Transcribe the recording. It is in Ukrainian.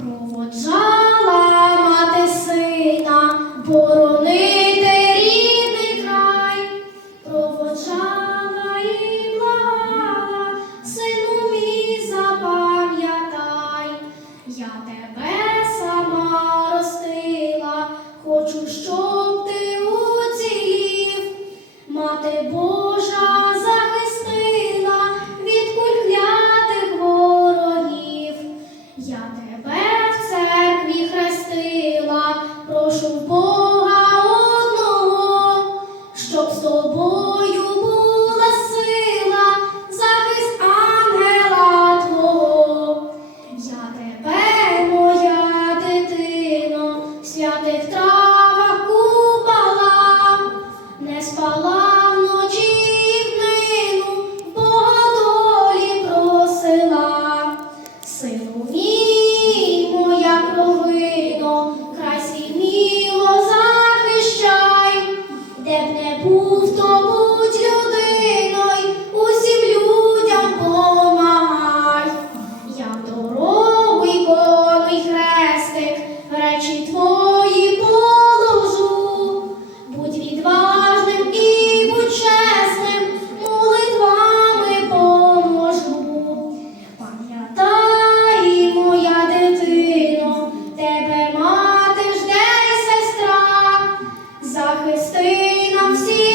Проводжала мати сина, боронити рідний край, проводжала і благала, запам'ятай, я тебе сама ростила, хочу, щоб ти уцілів, мати Божа. Христи нам всі.